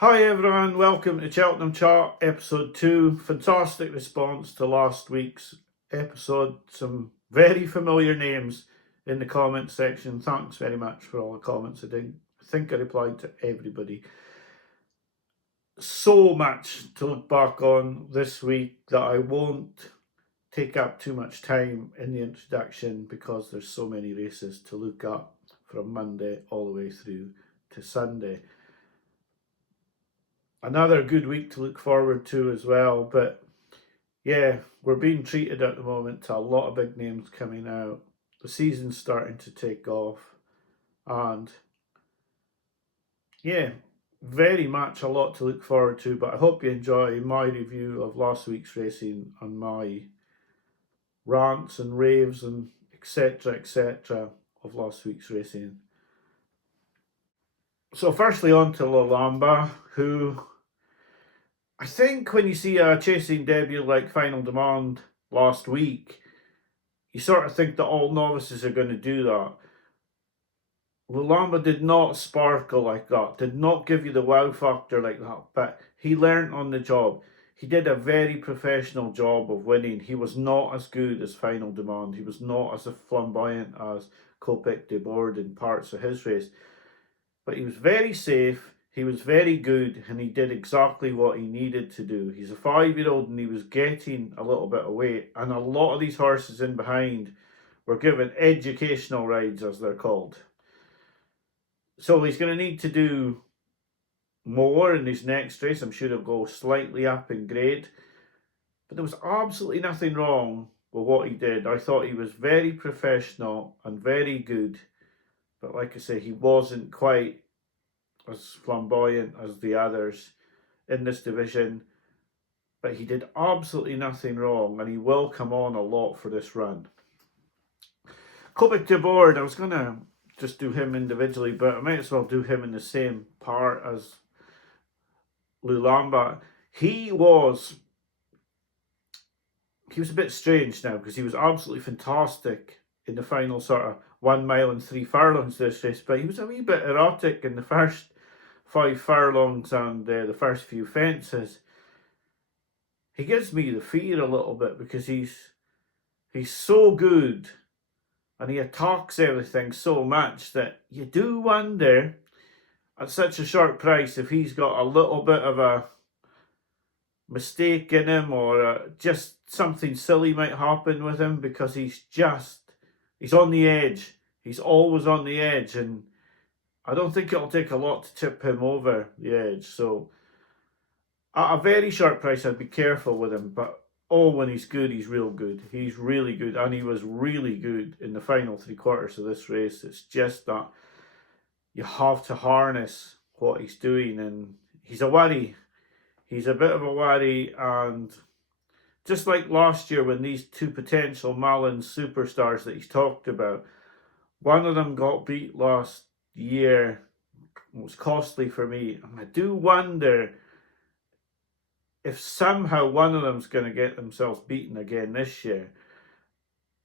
Hi everyone, welcome to Cheltenham Chart episode 2. Fantastic response to last week's episode. Some very familiar names in the comments section. Thanks very much for all the comments. I think I replied to everybody. So much to look back on this week that I won't take up too much time in the introduction because there's so many races to look at from Monday all the way through to Sunday. Another good week to look forward to as well, but yeah, we're being treated at the moment to a lot of big names coming out. The season's starting to take off, and yeah, very much a lot to look forward to. But I hope you enjoy my review of last week's racing and my rants and raves and etc. of last week's racing. So, firstly, on to Lalamba, who I think when you see a chasing debut like Final Demand last week, you sort of think that all novices are going to do that. Lalamba did not sparkle like that, did not give you the wow factor like that, but he learnt on the job. He did a very professional job of winning. He was not as good as Final Demand. He was not as flamboyant as Kopeck de Bordes in parts of his race. But he was very safe, he was very good, and he did exactly what he needed to do. He's a 5-year-old and he was getting a little bit of weight, and a lot of these horses in behind were given educational rides, as they're called. So he's going to need to do more in his next race. I'm sure he'll go slightly up in grade. But there was absolutely nothing wrong with what he did. I thought he was very professional and very good. But like I say, he wasn't quite as flamboyant as the others in this division. But he did absolutely nothing wrong, and he will come on a lot for this run. Kopeck de Bordes, I was going to just do him individually, but I might as well do him in the same part as Lalamba. He was a bit strange now because he was absolutely fantastic in the final sort of 1 mile and 3 furlongs this race, but he was a wee bit erratic in the first 5 furlongs and the first few fences. He gives me the fear a little bit because he's so good and he attacks everything so much that you do wonder at such a short price if he's got a little bit of a mistake in him or just something silly might happen with him, because he's on the edge. He's always on the edge, and I don't think it'll take a lot to tip him over the edge. So at a very short price, I'd be careful with him, but when he's good, he's real good. He's really good, and he was really good in the final 3/4 of this race. It's just that you have to harness what he's doing, and he's a worry. He's a bit of a worry, and just like last year when these two potential Malin superstars that he's talked about, one of them got beat last year. It was costly for me, and I do wonder if somehow one of them's going to get themselves beaten again this year.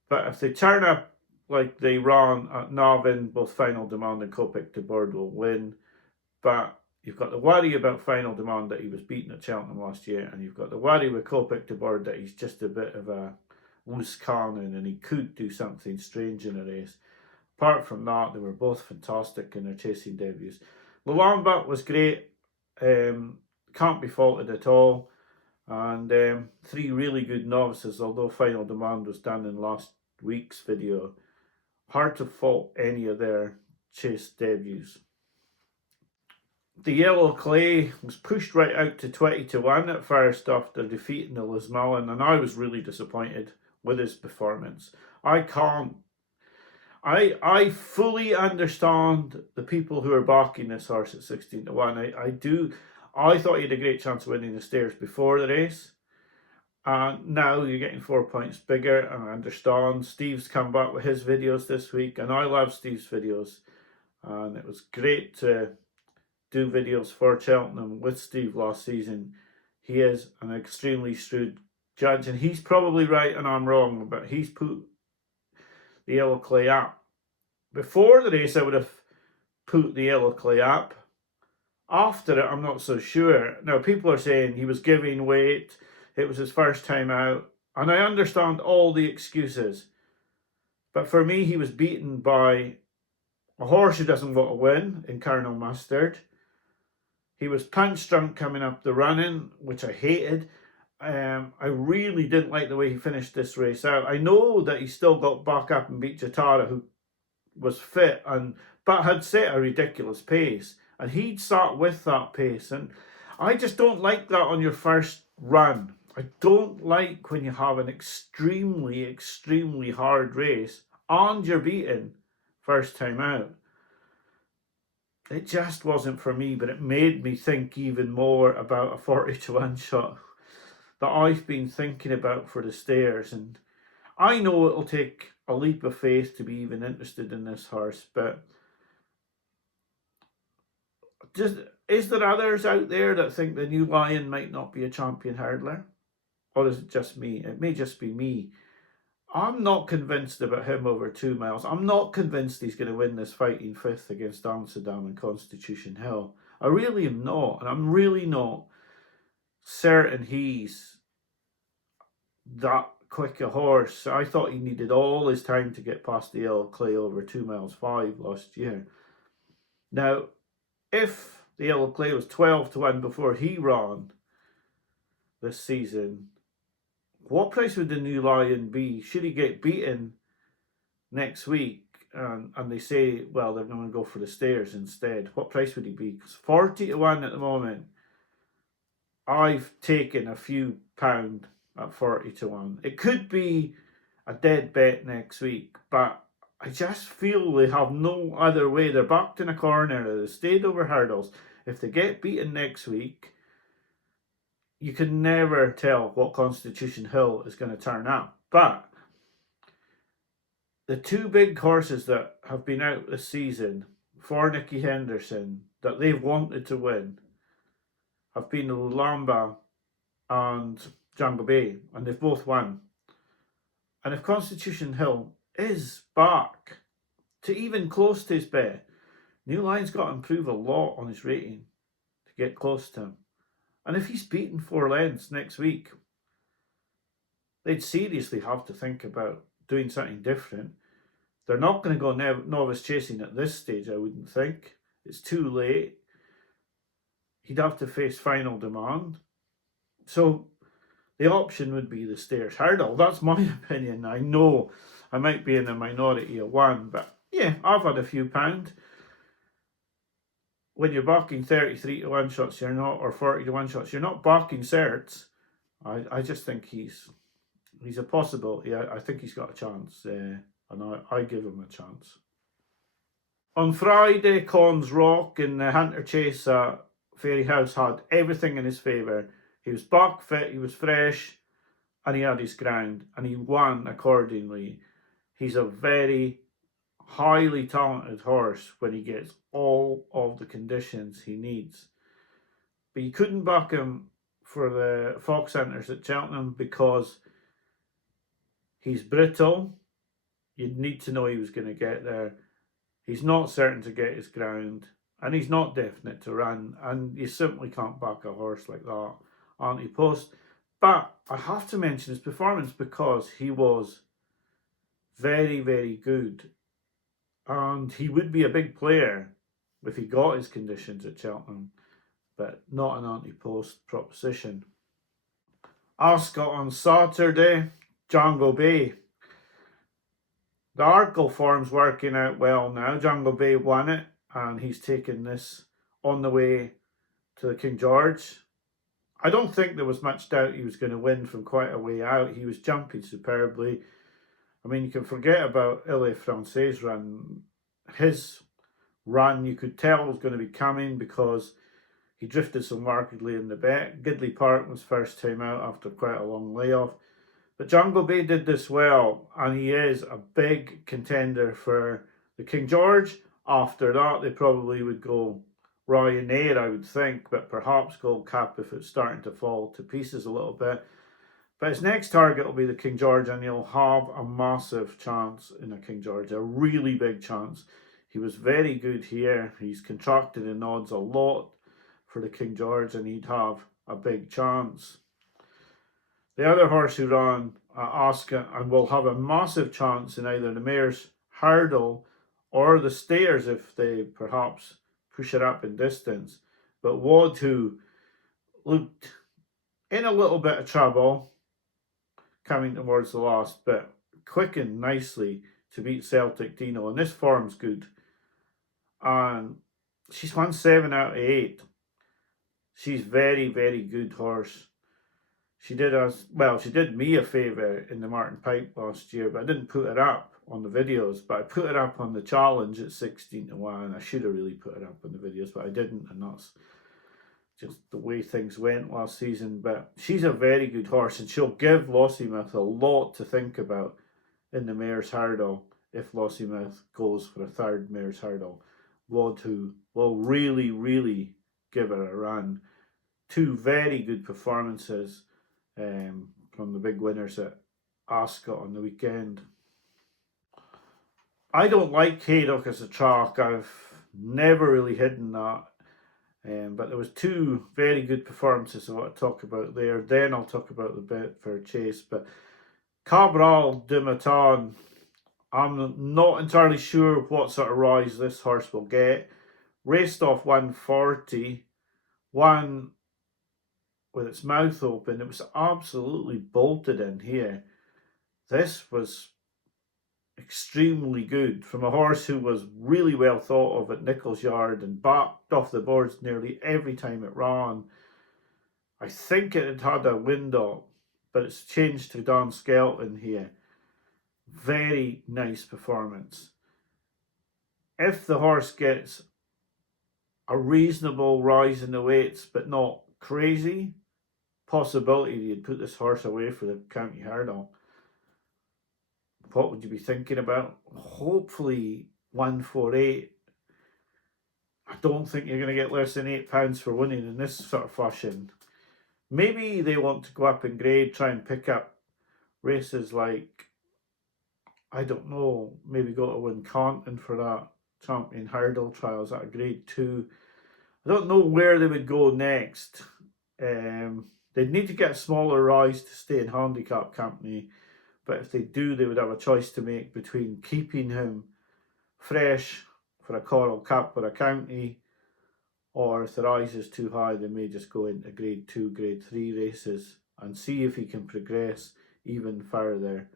But if they turn up like they ran at Navan, both Final Demand and Kopeck de Bordes will win. But you've got the worry about Final Demand that he was beaten at Cheltenham last year, and you've got the worry with Kopeck de Bordes that he's just a bit of a loose cannon and he could do something strange in a race. Apart from that, they were both fantastic in their chasing debuts. Lalamba was great, can't be faulted at all, and 3 really good novices, although Final Demand was done in last week's video. Hard to fault any of their chase debuts. The Yellow Clay was pushed right out to 20-1 at first after defeating the Lismullen, and I was really disappointed with his performance. I fully understand the people who are backing this horse at 16-1. I do. I thought he had a great chance of winning the Stairs before the race, and now you're getting 4 points bigger, and I understand. Steve's come back with his videos this week, and I love Steve's videos, and it was great to do videos for Cheltenham with Steve last season. He is an extremely shrewd judge, and he's probably right and I'm wrong, but he's put the Yellow Clay up. Before the race, I would have put the Yellow Clay up After it, I'm not so sure. Now, people are saying he was giving weight, it was his first time out, and I understand all the excuses. But for me, he was beaten by a horse who doesn't want to win in Colonel Mustard. He was punch drunk coming up the running, which I hated. I really didn't like the way he finished this race out. I know that he still got back up and beat Jatara, who was fit but had set a ridiculous pace, and he'd sat with that pace. And I just don't like that on your first run. I don't like when you have an extremely, extremely hard race and you're beaten first time out. It just wasn't for me, but it made me think even more about a 40-1 shot that I've been thinking about for the Stayers. And I know it'll take a leap of faith to be even interested in this horse, but is there others out there that think the New Lion might not be a champion hurdler? Or is it just me? It may just be me. I'm not convinced about him over 2 miles. I'm not convinced he's going to win this fighting fifth against Amsterdam and Constitution Hill. I really am not. And I'm really not certain he's that quick a horse. I thought he needed all his time to get past the Yellow Clay over 2 miles 5 last year. Now, if the Yellow Clay was 12-1 before he ran this season, what price would the New Lion be? Should he get beaten next week and they say, well, they're going to go for the Stayers instead, what price would he be? Because 40-1 at the moment, I've taken a few pound at 40-1. It could be a dead bet next week, but I just feel they have no other way. They're backed in a corner. They stayed over hurdles. If they get beaten next week, you can never tell what Constitution Hill is going to turn up. But the two big horses that have been out this season for Nicky Henderson that they've wanted to win have been Lamba and Jango Baie, and they've both won. And if Constitution Hill is back to even close to his bet, New Lion's got to improve a lot on his rating to get close to him. And if he's beaten 4 lengths next week, they'd seriously have to think about doing something different. They're not going to go novice chasing at this stage, I wouldn't think. It's too late. He'd have to face final demand. So the option would be the Stayers hurdle. That's my opinion. I know I might be in a minority of one, but yeah, I've had a few pound. When you're backing 33-1 shots, you're not, or 40-1 shots, you're not backing certs. I just think he's a possibility. I think he's got a chance, and I give him a chance. On Friday, Cons Rock in the Hunter Chase at Fairy House had everything in his favour. He was back fit, he was fresh, and he had his ground, and he won accordingly. He's a very highly talented horse when he gets all of the conditions he needs. But you couldn't back him for the Fox Hunters at Cheltenham because he's brittle. You'd need to know he was going to get there. He's not certain to get his ground, and he's not definite to run, and you simply can't back a horse like that anti-post. But I have to mention his performance because he was very, very good, and he would be a big player if he got his conditions at Cheltenham, but not an anti-post proposition. Ascot on Saturday, Jango Baie. The Arkle form's working out well now. Jango Baie won it, and he's taken this on the way to the King George. I don't think there was much doubt he was going to win from quite a way out. He was jumping superbly. I mean, you can forget about Ile Francais' run. His run, you could tell was going to be coming because he drifted so markedly in the bet. Gidley Park was first time out after quite a long layoff. But Jango Baie did this well, and he is a big contender for the King George. After that, they probably would go Ryanair, I would think, but perhaps Gold Cap if it's starting to fall to pieces a little bit. But his next target will be the King George, and he'll have a massive chance in a King George, a really big chance. He was very good here. He's contracted in odds a lot for the King George and he'd have a big chance. The other horse who ran at Ascot and will have a massive chance in either the mare's hurdle or the stairs if they perhaps push it up in distance. But Wad, who looked in a little bit of trouble coming towards the last bit, quickened nicely to beat Celtic Dino, and this form's good. And she's won 7 out of 8. She's very, very good horse. She did me a favour in the Martin Pipe last year, but I didn't put it up on the videos. But I put it up on the challenge at 16-1. I should have really put it up on the videos, but I didn't, and that's just the way things went last season. But she's a very good horse, and she'll give Lossiemouth a lot to think about in the mare's hurdle if Lossiemouth goes for a third mare's hurdle. Wad, who will really, really give her a run. 2 very good performances from the big winners at Ascot on the weekend. I don't like Haydock as a track. I've never really hidden that. But there was 2 very good performances I want to talk about there. Then I'll talk about the bit for Chase. But Cabral du Matin, I'm not entirely sure what sort of rise this horse will get. Raced off 140, won with its mouth open. It was absolutely bolted in here. This was extremely good from a horse who was really well thought of at Nichols Yard and backed off the boards nearly every time it ran. I think it had a wind up, but it's changed to Dan Skelton here. Very nice performance. If the horse gets a reasonable rise in the weights, but not crazy, possibility you'd put this horse away for the county hurdle. What would you be thinking about? Hopefully 148. I don't think you're going to get less than £8 for winning in this sort of fashion. Maybe they want to go up in grade, try and pick up races like, I don't know, maybe go to Wincanton for that champion hurdle trials at a grade 2. I don't know where they would go next. They'd need to get a smaller rise to stay in handicap company. But if they do, they would have a choice to make between keeping him fresh for a Coral Cup or a county, or if the rise is too high, they may just go into grade 2, grade 3 races and see if he can progress even further.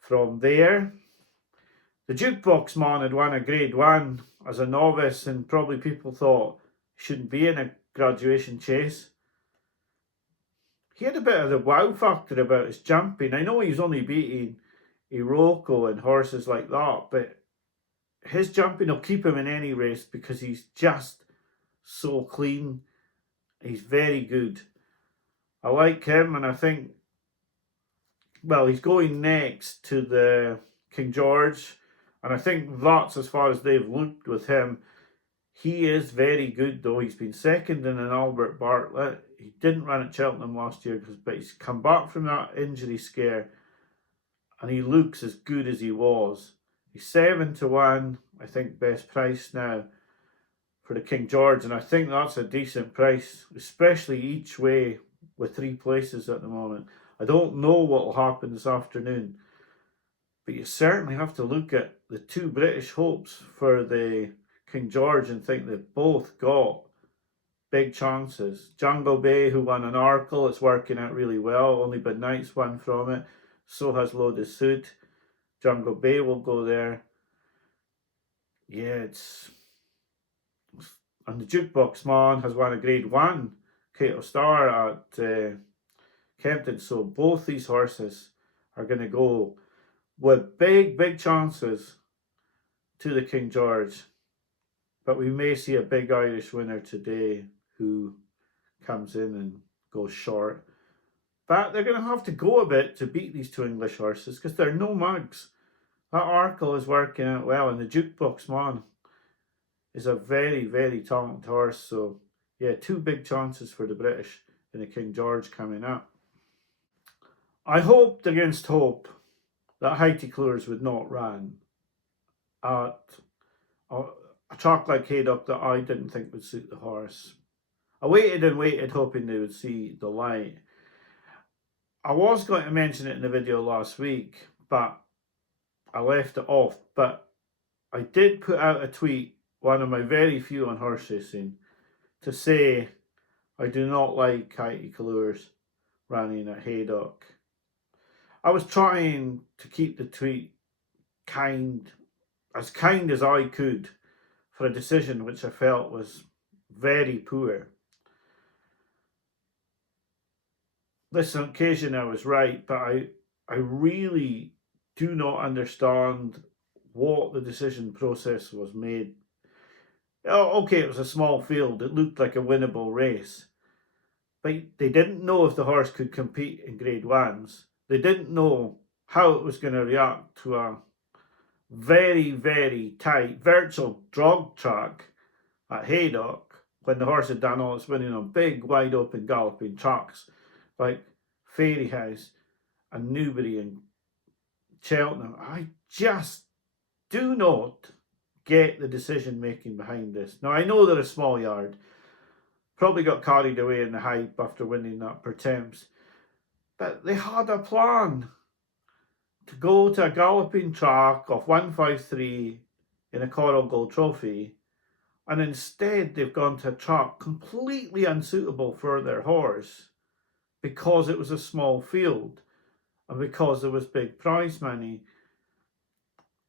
From there, the Jukebox Man had won a grade 1 as a novice, and probably people thought he shouldn't be in a graduation chase. He had a bit of the wow factor about his jumping. I know he's only beating Iroko and horses like that, but his jumping will keep him in any race because he's just so clean. He's very good. I like him, and I think, well, he's going next to the King George, and I think that's as far as they've looked with him. He is very good, though. He's been second in an Albert Bartlett. He didn't run at Cheltenham last year, but he's come back from that injury scare, and he looks as good as he was. He's 7-1, I think, best price now for the King George, and I think that's a decent price, especially each way with 3 places at the moment. I don't know what will happen this afternoon, but you certainly have to look at the 2 British hopes for the King George and think they've both got big chances. Jango Baie, who won an Arkle, it's working out really well. Only Bad Knight's won from it. So has Lotus Sud. Jango Baie will go there. Yeah, and the Jukebox Man has won a grade 1 Cato Star at Kempton. So both these horses are going to go with big chances to the King George. But we may see a big Irish winner today who comes in and goes short. But they're going to have to go a bit to beat these 2 English horses because they're no mugs. That Arkle is working out well, and the Jukebox Man is a very talented horse. So, yeah, 2 big chances for the British in the King George coming up. I hoped against hope that Haiti Clures would not run at a track like Haydock that I didn't think would suit the horse. I waited and waited, hoping they would see the light. I was going to mention it in the video last week, but I left it off. But I did put out a tweet, one of my very few on horse racing, to say I do not like Katie Calours running at Haydock. I was trying to keep the tweet as kind as I could, for a decision which I felt was very poor. This occasion I was right, but I really do not understand what the decision process was made. Oh, okay, it was a small field. It looked like a winnable race. But they didn't know if the horse could compete in Grade 1s. They didn't know how it was going to react to a very, very tight virtual drog track at Haydock, when the horse had done all its winning on big, wide open galloping tracks like Fairyhouse and Newbury and Cheltenham. I just do not get the decision making behind this. Now, I know they're a small yard, probably got carried away in the hype after winning that per temps, but they had a plan to go to a galloping track of 153 in a Coral Gold Trophy, and instead they've gone to a track completely unsuitable for their horse because it was a small field and because there was big prize money.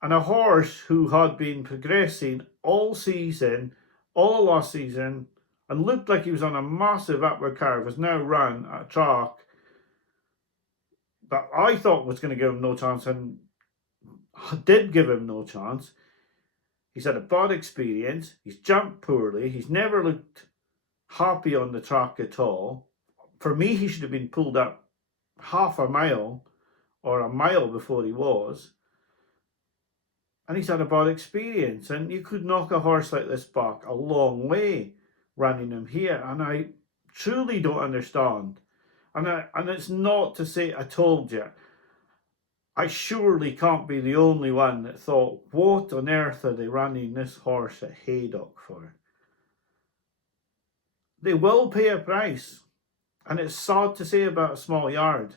And a horse who had been progressing all season, all last season, and looked like he was on a massive upward curve, has now run at a track that I thought was going to give him no chance, and did give him no chance. He's had a bad experience. He's jumped poorly. He's never looked happy on the track at all. For me, he should have been pulled up half a mile or a mile before he was. And he's had a bad experience. And you could knock a horse like this back a long way running him here. And I truly don't understand. And it's not to say I told you. I surely can't be the only one that thought, what on earth are they running this horse at Haydock for? They will pay a price. And it's sad to say about a small yard.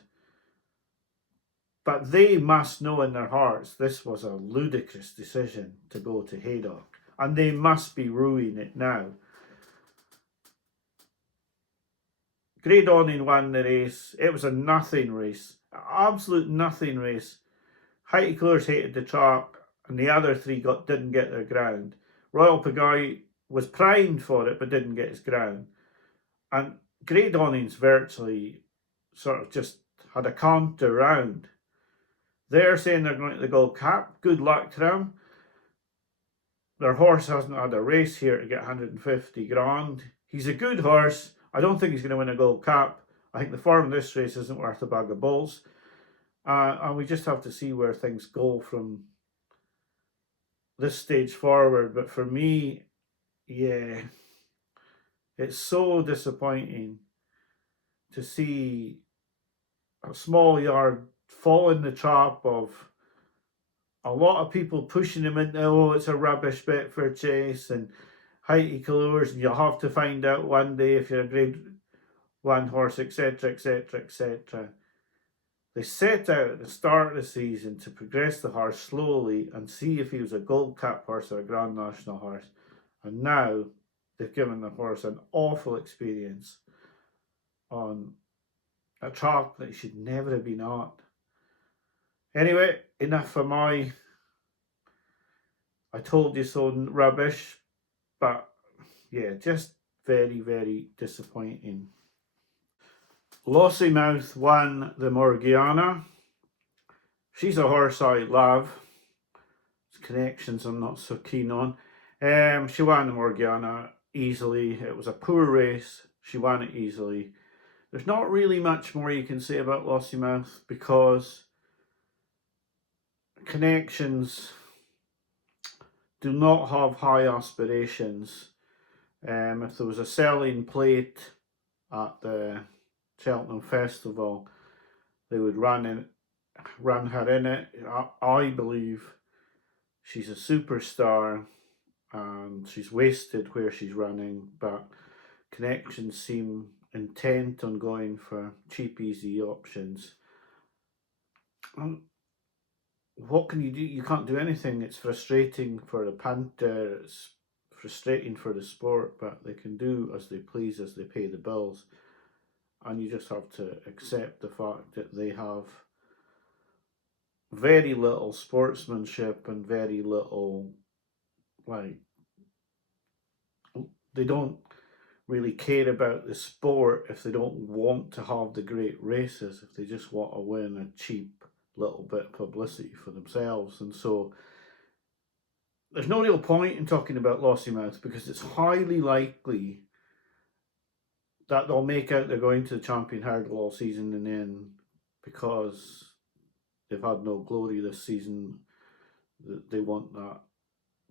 But they must know in their hearts this was a ludicrous decision to go to Haydock. And they must be ruining it now. Grey Dawning won the race. It was a nothing race. Absolute nothing race. Katie Calours hated the track, and the other three didn't get their ground. Royal Pagaille was primed for it, but didn't get his ground. And Grey Dawning's virtually sort of just had a counter round. They're saying they're going to the Gold Cup. Good luck to them. Their horse hasn't had a race here to get 150 grand. He's a good horse. I don't think he's going to win a Gold Cup. I think the form of this race isn't worth a bag of balls. And we just have to see where things go from this stage forward. But for me, yeah, it's so disappointing to see a small yard fall in the trap of a lot of people pushing him into, oh, it's a rubbish bet for a chase, and Katie Calours, and you'll have to find out one day if you're a Grade 1 horse, etc., etc., etc. They set out at the start of the season to progress the horse slowly and see if he was a Gold Cup horse or a Grand National horse. And now they've given the horse an awful experience on a track that he should never have been at. Anyway, enough of my I told you so rubbish. But yeah, just very, very disappointing. Lossiemouth won the Morgiana. She's a horse I love. Connections I'm not so keen on. She won the Morgiana easily. It was a poor race. She won it easily. There's not really much more you can say about Lossiemouth because Connections do not have high aspirations. If there was a selling plate at the Cheltenham Festival, they would run her in it. I believe she's a superstar and she's wasted where she's running, but connections seem intent on going for cheap, easy options. What can you do? You can't do anything. It's frustrating for the punter. It's frustrating for the sport, but they can do as they please as they pay the bills. And you just have to accept the fact that they have very little sportsmanship and very little, like, they don't really care about the sport if they don't want to have the great races, if they just want to win a cheap little bit of publicity for themselves. And so there's no real point in talking about Lossiemouth because it's highly likely that they'll make out they're going to the champion hurdle all season, and then because they've had no glory this season, they want that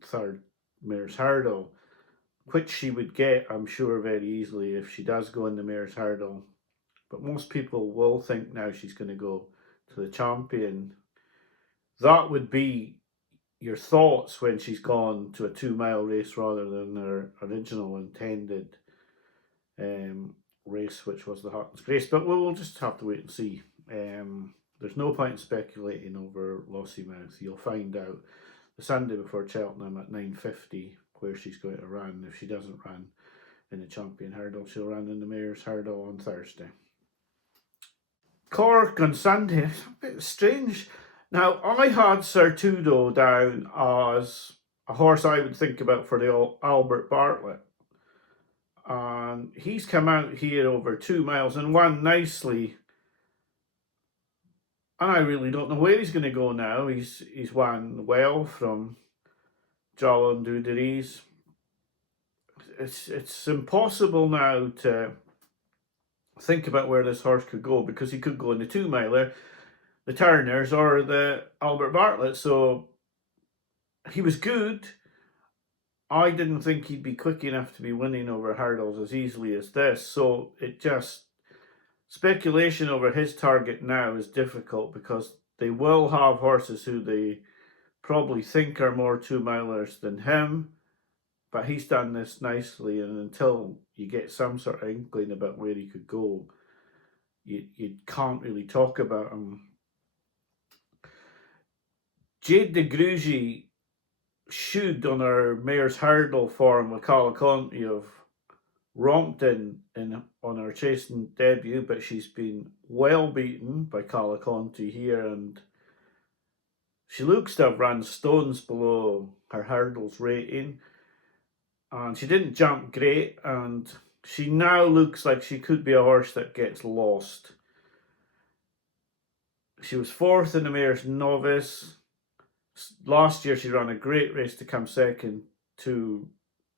third Mayor's Hurdle, which she would get, I'm sure, very easily if she does go in the Mayor's Hurdle. But most people will think now she's going to go to the champion. That would be your thoughts when she's gone to a 2-mile race rather than her original intended race, which was the Hartons Grace. But we'll just have to wait and see. There's no point in speculating over Lossiemouth. You'll find out the Sunday before Cheltenham at 9:50 where she's going to run. If she doesn't run in the champion hurdle, she'll run in the Mayor's Hurdle on Thursday. Cork on Sunday, it's a bit strange. Now, I had Certudo down as a horse I would think about for the Albert Bartlett. And he's come out here over 2 miles and won nicely. And I really don't know where he's going to go now. He's won well from Jalon Duderies. It's impossible now to think about where this horse could go because he could go in the 2-miler, the Turners, or the Albert Bartlett. So he was good. I didn't think he'd be quick enough to be winning over hurdles as easily as this. So it just, speculation over his target now is difficult because they will have horses who they probably think are more 2-milers than him. But he's done this nicely, and until you get some sort of inkling about where he could go, you can't really talk about him. Jade de Grugy should, on her Mayor's Hurdle form with Calaconte, have romped in on her chasing debut, but she's been well beaten by Calaconte here, and she looks to have run stones below her hurdles rating. And she didn't jump great, and she now looks like she could be a horse that gets lost. She was 4th in the Mayor's Novice. Last year she ran a great race to come second to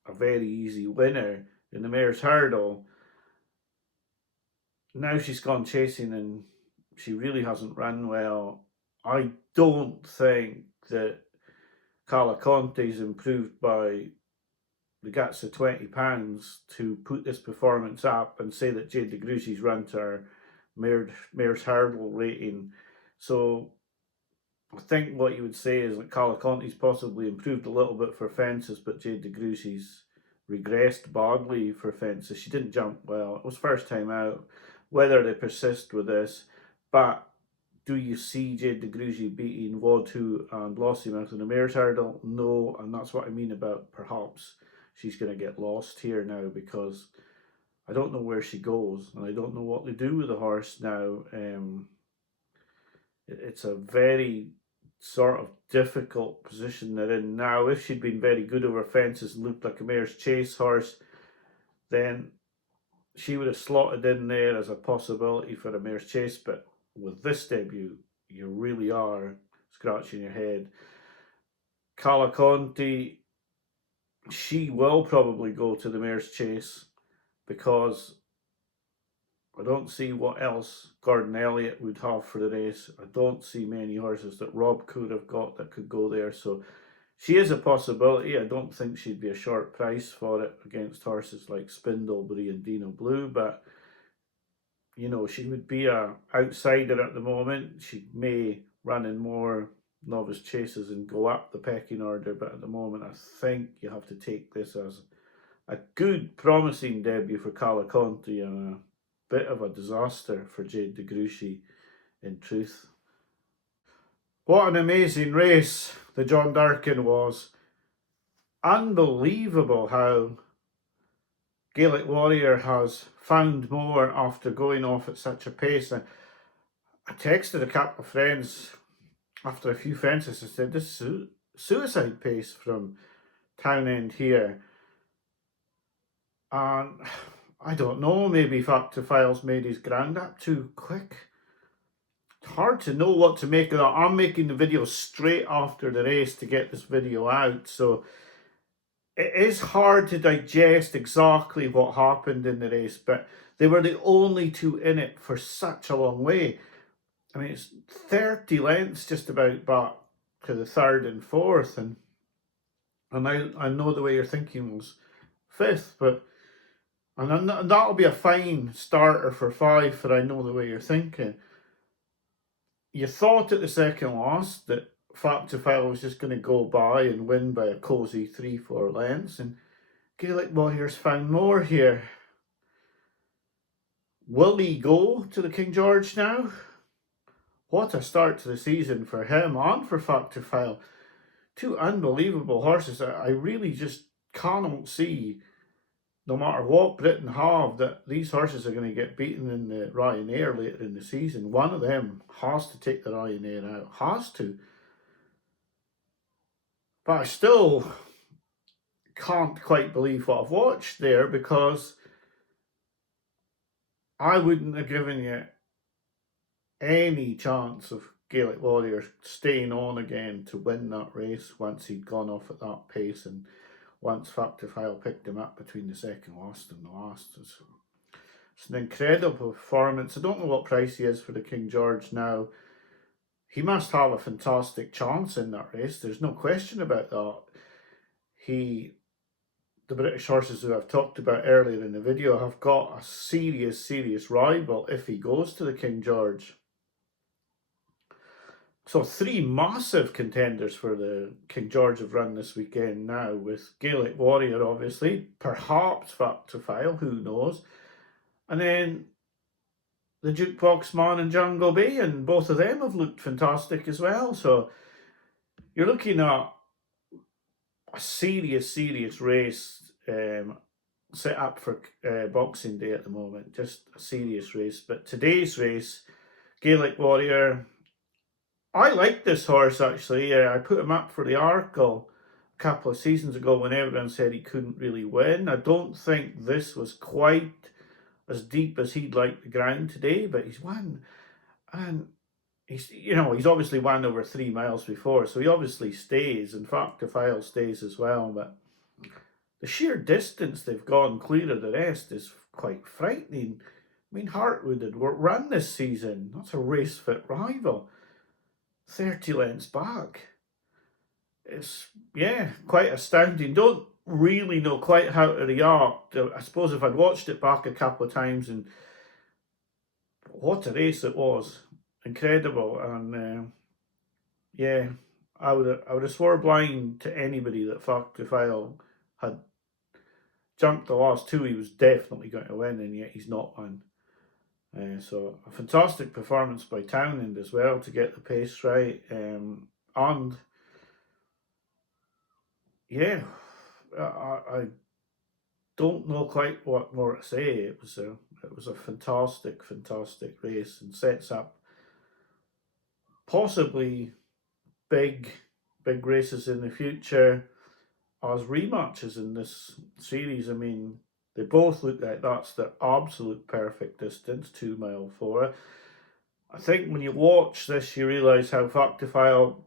a very easy winner in the Mayor's Hurdle. Now she's gone chasing and she really hasn't run well. I don't think that Calaconte's improved by the guts of £20 to put this performance up and say that Jade de Grugy's run to her Mayor's Hurdle rating. So I think what you would say is that Calaconte's possibly improved a little bit for fences, but Jade de Grugy's regressed badly for fences. She didn't jump well. It was first time out. Whether they persist with this, but do you see Jade de Grugy beating Wadhu and Lossiemouth in the Mayor's Hurdle? No, and that's what I mean about perhaps she's going to get lost here now, because I don't know where she goes and I don't know what they do with the horse now. It's a very sort of difficult position they're in now. If she'd been very good over fences and looked like a Mayor's Chase horse, then she would have slotted in there as a possibility for a Mayor's Chase. But with this debut, you really are scratching your head. Calaconte, she will probably go to the Mayor's Chase because I don't see what else Gordon Elliott would have for the race. I don't see many horses that Rob could have got that could go there. So she is a possibility. I don't think she'd be a short price for it against horses like Spindlebury and Dino Blue, but you know, she would be a outsider at the moment. She may run in more novice chases and go up the pecking order, but at the moment I think you have to take this as a good, promising debut for Calaconte and a bit of a disaster for Jade de Gruchy, in truth. What an amazing race the John Durkin was. Unbelievable how Gaelic Warrior has found more after going off at such a pace. And I texted a couple of friends after a few fences and said, this is suicide pace from Townend here. And I don't know, maybe Factophile's made his ground up too quick. It's hard to know what to make of that. I'm making the video straight after the race to get this video out, so it is hard to digest exactly what happened in the race, but they were the only two in it for such a long way. I mean, it's 30 lengths just about back to the third and fourth, and I know the way you're thinking was fifth, but and that'll be a fine starter for 5 for I know the way you're thinking. You thought at the second last that Factophile was just going to go by and win by a cosy 3-4 lengths, and Gaelic Warriors found more here. Will he go to the King George now? What a start to the season for him and for Factophile. Two unbelievable horses. I really just cannot see, no matter what Britain have, that these horses are going to get beaten in the Ryanair later in the season. One of them has to take the Ryanair out. Has to. But I still can't quite believe what I've watched there, because I wouldn't have given you any chance of Gaelic Warrior staying on again to win that race once he'd gone off at that pace, and once Factophile picked him up between the second last and the last. It's an incredible performance. I don't know what price he is for the King George now. He must have a fantastic chance in that race. There's no question about that. The British horses who I've talked about earlier in the video have got a serious rival if he goes to the King George. So 3 massive contenders for the King George have run this weekend now, with Gaelic Warrior obviously, perhaps Factophile, who knows, and then the Jukebox Man and Jango Baie, and both of them have looked fantastic as well. So you're looking at a serious race set up for Boxing Day at the moment. Just a serious race. But today's race, Gaelic Warrior, I like this horse actually. I put him up for the Arkle a couple of seasons ago when everyone said he couldn't really win. I don't think this was quite as deep as he'd like the ground today, but he's won. And he's obviously won over 3 miles before, so he obviously stays. In fact, the file stays as well, but the sheer distance they've gone clear of the rest is quite frightening. I mean, Hartwood had run this season. That's a race fit rival. 30 lengths back. It's, quite astounding. Don't really know quite how to react. I suppose if I'd watched it back a couple of times, and what a race it was. Incredible. And I would have swore blind to anybody that Factophile had jumped the last 2 he was definitely going to win, and yet he's not won. So a fantastic performance by Townend as well to get the pace right. And I don't know quite what more to say. It was a fantastic race, and sets up possibly big races in the future as rematches in this series. I mean, they both look like that's the absolute perfect distance, 2 mile 4. I think when you watch this, you realise how Factophile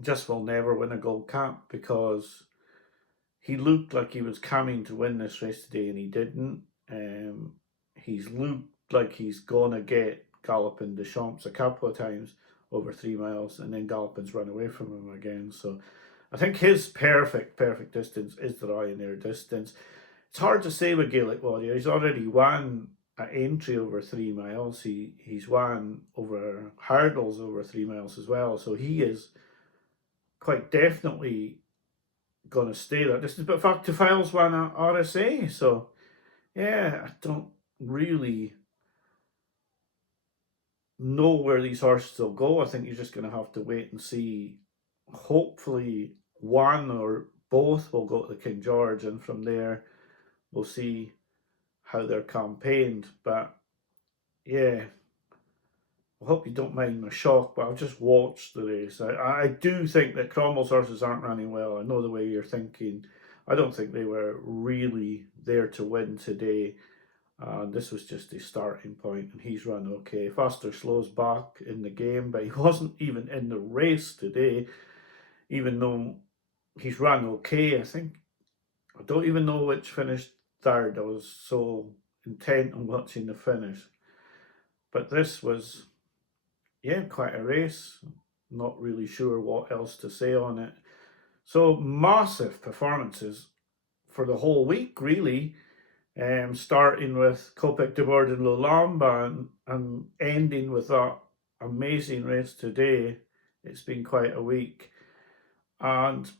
just will never win a gold cap, because he looked like he was coming to win this race today and he didn't. He's looked like he's gonna get Galopin Deschamps a couple of times over 3 miles, and then Galopin's run away from him again. So I think his perfect distance is the Ryanair distance. It's hard to say with Gaelic Warrior. He's already won at Aintree over 3 miles. He's won over hurdles over 3 miles as well. So he is quite definitely going to stay that distance. But Fact to Files won a RSA, so yeah, I don't really know where these horses will go. I think you're just going to have to wait and see. Hopefully, one or both will go to the King George, and from there, we'll see how they're campaigned. But yeah, I hope you don't mind my shock, but I've just watched the race. I do think that Cromwell's horses aren't running well. I know the way you're thinking. I don't think they were really there to win today. This was just his starting point, and he's run okay. Faster Slow's back in the game, but he wasn't even in the race today, even though he's run okay. I don't even know which finished third. I was so intent on watching the finish. But this was, yeah, quite a race. Not really sure what else to say on it. So massive performances for the whole week, really. Starting with Kopeck, Bordes and Lolamba and ending with that amazing race today. It's been quite a week. And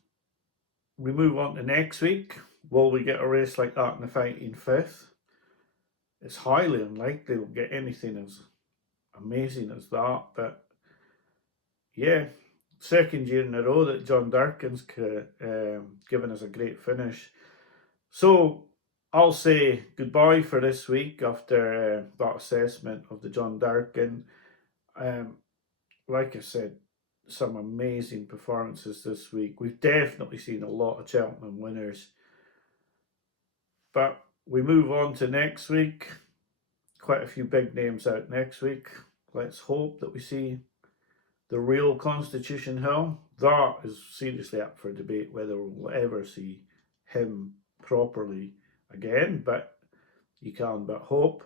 we move on to next week. Will we get a race like that in the Fighting Fifth? It's highly unlikely we'll get anything as amazing as that. But yeah, second year in a row that John Durkin's given us a great finish. So I'll say goodbye for this week after that assessment of the John Durkin. Like I said, some amazing performances this week. We've definitely seen a lot of Cheltenham winners. But we move on to next week. Quite a few big names out next week. Let's hope that we see the real Constitution Hill. That is seriously up for debate whether we'll ever see him properly again, but you can but hope.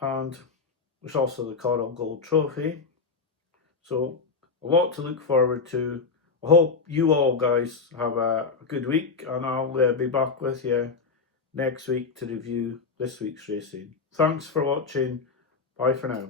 And there's also the Coral Gold Trophy. So a lot to look forward to. I hope you all guys have a good week, and I'll be back with you next week to review this week's racing. Thanks for watching. Bye for now.